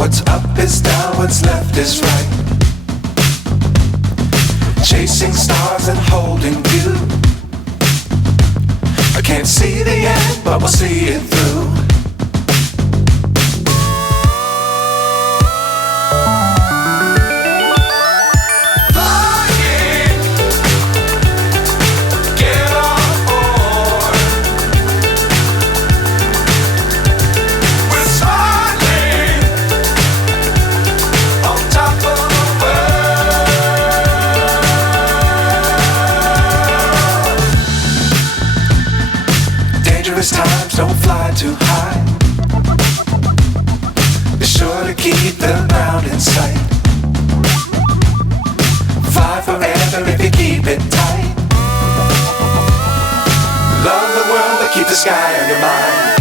What's up is down, what's left is right. Chasing stars and holding you. I can't see the end, but we'll see it through. Times don't fly too high. Be sure to keep the ground in sight. Fly forever if you keep it tight. Love the world but keep the sky on your mind.